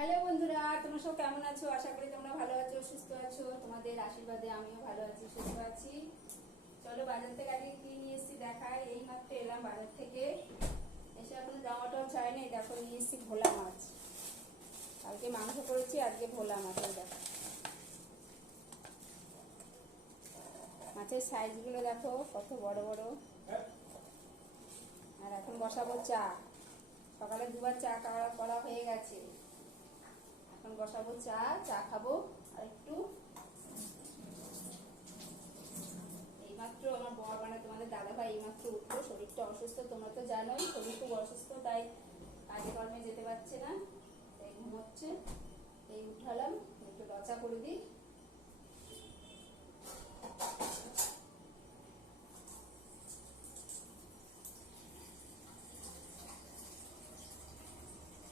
Hello বন্ধুরা, তোমরা সব কেমন আছো? আশা করি তোমরা ভালো আছো, সুস্থ আছো। তোমাদের আশীর্বাদে আমিও ভালো আছি, সুস্থ আছি। চলো বাজার থেকে আজকে কি নিয়ে এসেছি দেখাই। এই মাত্র এলাম বাজার থেকে, এসে এখন জামাটাও চাই না। দেখো নিয়ে এসেছি ভোলা মাছ। কালকে মাংস করেছি, আজকে ভোলা মাছের দেখো। মাছের সাইজগুলো দেখো কত বড় বড়। আর এখন বসাবো চা। সকালে দুবার চা করা হয়ে গেছে। এখন বসাবো চা, চা খাবো। আর একটু এইমাত্র আমার বর মানে তোমাদের দাদা ভাই এইমাত্র উঠলো। শরীরটা অসুস্থ, তোমরা তো জানোই শরীর খুব অসুস্থ, তাই কাজে কর্মে যেতে পারছে না, তাই ঘুমোচ্ছে। এই উঠালাম, একটু লচা করে দিই।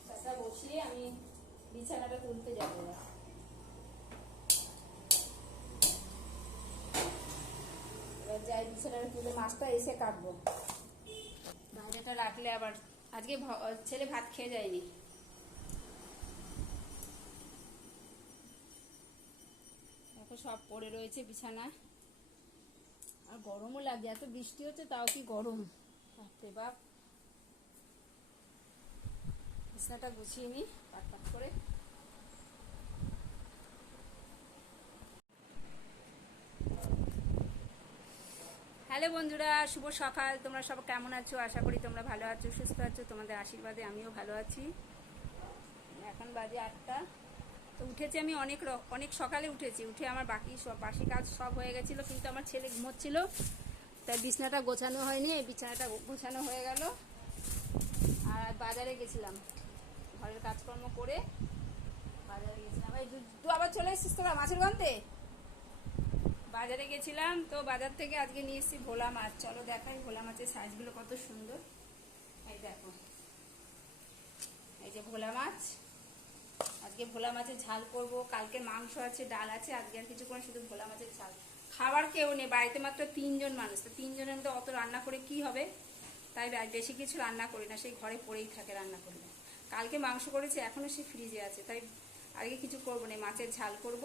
চাটা বসিয়ে আমি বিছানাটা তুলতে যাবো না। এবার যাই বিছানাটা তুলে মাছটা এসে কাটবো। ভাজাটা রাখলে আবার আজকে ছেলে ভাত খেয়ে যায়নি। দেখো সব পড়ে রয়েছে বিছানায়। আর গরমও লাগে, এত বৃষ্টি হচ্ছে তাও কি গরম। বাপরে বাপ। বিছানাটা গুছিয়ে নিই পাট পাট করে। হ্যালো বন্ধুরা, শুভ সকাল। তোমরা সব কেমন আছো? আশা করি তোমরা ভালো আছো, সুস্থ আছো। তোমাদের আশীর্বাদে আমিও ভালো আছি। এখন বাজে 8টা। তো উঠেছি আমি অনেক সকালে উঠেছি। উঠে আমার বাসি কাজ সব হয়ে গেছিলো, কিন্তু আমার ছেলে ঘুমোচ্ছিল, তাই বিছানাটা গোছানো হয়নি। এই বিছানাটা গোছানো হয়ে গেল। আর বাজারে গেছিলাম, ঘরের কাজকর্ম করে বাজারে গেছিলাম। এই তুই আবার চলে এসেছিস তোরা মাছের গন্ধে? বাজারে গেছিলাম, তো বাজার থেকে আজকে নিয়ে এসেছি ভোলা মাছ। চলো দেখাই ভোলা মাছের সাইজগুলো কত সুন্দর। এই দেখো, এই যে ভোলা মাছ। আজকে ভোলা মাছের ঝাল করব। কালকে মাংস আছে, ডাল আছে, আজকে আর কিছু করে শুধু ভোলা মাছের ঝাল। খাবার কেউ নেই বাড়িতে, মাত্র 3জন মানুষ। তো 3জনের মধ্যে অত রান্না করে কি হবে, তাই বেশি কিছু রান্না করি না, সেই ঘরে পড়েই থাকে রান্না করলে। কালকে মাংস করেছি, এখনও সে ফ্রিজে আছে, তাই আজকে কিছু করবো না। মাছের ঝাল করব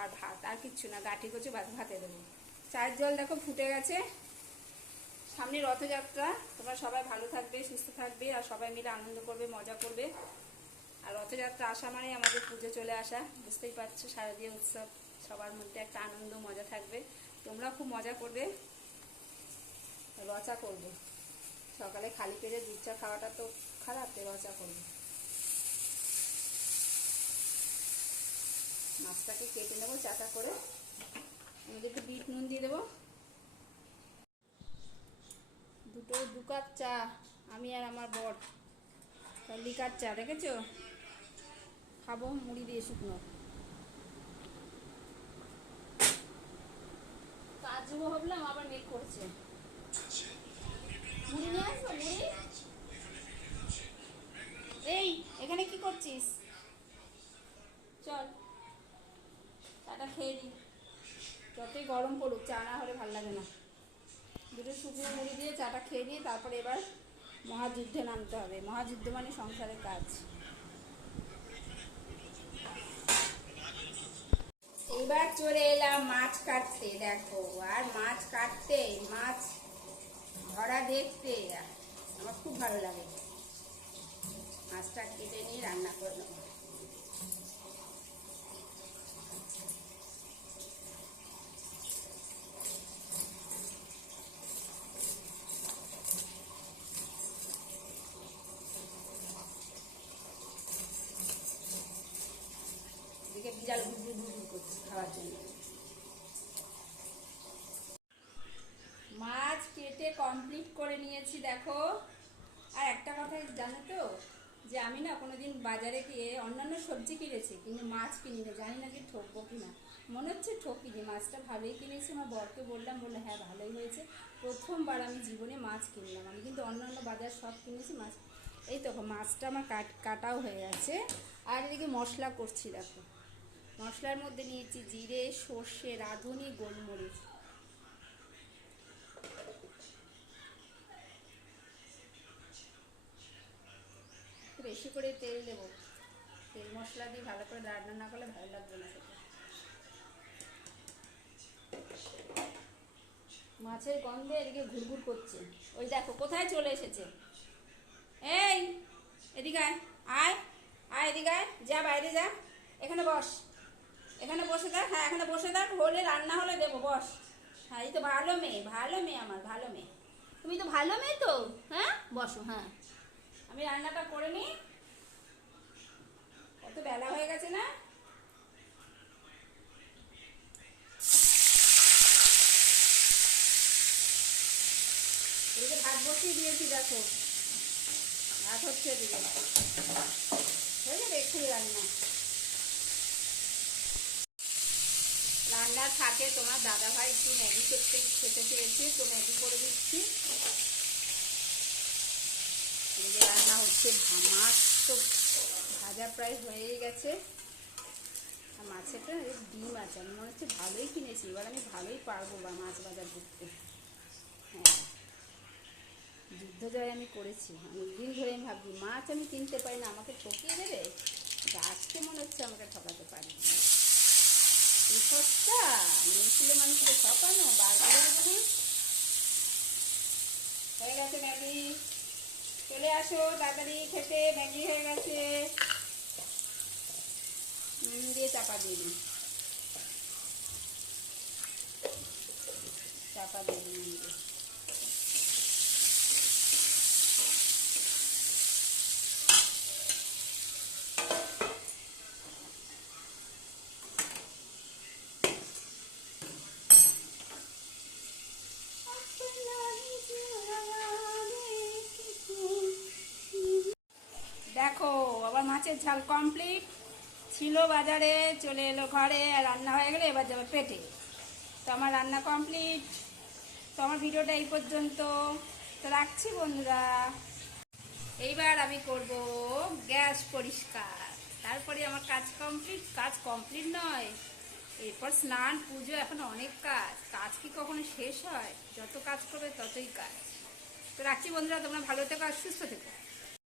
আর ভাত, আর কিচ্ছু না। গাঠি কচু ভাতে দেবো। চায়ের জল দেখো ফুটে গেছে। সামনে রথযাত্রা, তোমরা সবাই ভালো থাকবে, সুস্থ থাকবে, আর সবাই মিলে আনন্দ করবে, মজা করবে। আর রথযাত্রা আসা মানে আমাদের পুজো চলে আসা, বুঝতেই পারছো। শারদীয় উৎসব, সবার মধ্যে একটা আনন্দ মজা থাকবে। তোমরা খুব মজা করবে। রচা করব সকালে, খালি পেটে দুধ চা খাওয়াটা তো খারাপ, রচা করব। মাছটাকে কেটে নেবো চাটা করে। আমাদের একটু বিট নুন দিয়ে দেবো। 2 কাপ চা, আমি আর আমার বর। লিকার চা দেখেছো, খাবো মুড়ি দিয়ে শুকনো। কাজু ভাবলাম, আবার মেঘ করছে। মুড়ি নিয়ে আসবো, মুড়ি। এই এখানে কি করছিস? চল চাটা খেয়ে দিই। যতই গরম পড়ুক, চা না হলে ভালো লাগে না। দুটো শুকনো মুড়ি দিয়ে চাটা খেয়ে নিয়ে তারপরে এবার মহাযুদ্ধে নামতে হবে। মহাযুদ্ধ মানে সংসারের কাজ। এবার চলে এলাম মাছ কাটতে। দেখো, আর মাছ কাটতে, মাছ ধরা দেখতে আমার খুব ভালো লাগে। মাছটা কেটে নিয়ে রান্না করে নেবো। এদিকে বিড়াল ঘুর ঘুর করছে খাওয়ার জন্য। মাছ কেটে কমপ্লিট করে নিয়েছি দেখো। আর একটা কথা জানো তো, যে আমি না কোনোদিন বাজারে গিয়ে অন্যান্য সবজি কিনেছি, কিন্তু মাছ কিনি না। জানি না যে ঠকবো কি না, মনে হচ্ছে ঠকিনি। মাছটা ভালোই কিনেছি। আমার বরকে বললাম, বললো হ্যাঁ ভালোই হয়েছে। প্রথমবার আমি জীবনে মাছ কিনলাম। আমি কিন্তু অন্যান্য বাজার সব কিনেছি, মাছ। এই তো মাছটা আমার কাটাও হয়ে গেছে। আর এদিকে মশলা করছি দেখো। মশলার মধ্যে নিয়েছি জিরে, সর্ষে, রাঁধুনি, গোলমরিচ। বেশি করে তেল দেবো, তেল মশলা দিয়ে ভালো করে রান্না না করলে ভালো লাগবে না খেতে। মাছের গন্ধে এদিকে ঘুরঘুর করছে। ওই দেখো কোথায় চলে এসেছে। এই এদিকে আয়, আয় আয় এদিকে আয়, যা বাইরে যা, এখানে বস, এখানে বসে থাক। হ্যাঁ এখানে বসে থাক, হলে রান্না হলে দেবো, বস। হ্যাঁ এই তো ভালো মেয়ে, ভালো মেয়ে, আমার ভালো মেয়ে, তুমি তো ভালো মেয়ে তো। হ্যাঁ বসো, হ্যাঁ আমি রান্নাটা করে নিই, কত বেলা হয়ে গেছে না। এদিকে ভাত বসিয়ে দিয়েছি, দেখো ভাত হচ্ছে এদিকে, হয়ে যাবে এক্ষুনি রান্না। রান্নার ফাঁকে তোমার দাদা ভাই একটু ম্যাগি খেতে চেয়েছে, তো ম্যাগি করে দিচ্ছি। এদিকে রান্না হচ্ছে, মাছ তো ভাজা প্রায় হয়েই গেছে, আর মাছেরটা ডিম আছে, আমি মনে হচ্ছে ভালোই কিনেছি, এবার আমি ভালোই পারবো বা মাছ বাজার করতে। হ্যাঁ যুদ্ধ জয় আমি করেছি, অনেকদিন ধরে আমি ভাবছি মাছ আমি কিনতে পারি না, আমাকে ঠকিয়ে দেবে, আজকে মনে হচ্ছে আমাকে ঠকাতে পারি। এই সস্তা মেয়েছিল মানুষকে ঠকানো, বার করে দেবো না। হয়ে গেছে ম্যাগি, চলে আসো তাড়াতাড়ি খেতে, ম্যাগি হয়ে গেছে। নুন দিয়ে চাপা দিয়ে দিন, চাপা দিয়ে দিন নুন দিয়ে। দেখো আবার মাছের ঝাল কমপ্লিট, ছিল বাজারে, চলে এলো ঘরে, আর রান্না হয়ে গেলে এবার যাবে পেটে। তো আমার রান্না কমপ্লিট, তো আমার ভিডিওটা এই পর্যন্ত, তো রাখছি বন্ধুরা। এইবার আমি করব গ্যাস পরিষ্কার, তারপরে আমার কাজ কমপ্লিট। কাজ কমপ্লিট নয়, এরপর স্নান পুজো, এখন অনেক কাজ, কাজ কি কখনো শেষ হয়? যত কাজ করবে ততই কাজ। তো রাখছি বন্ধুরা, তোমরা ভালো থেকো আর সুস্থ থেকো।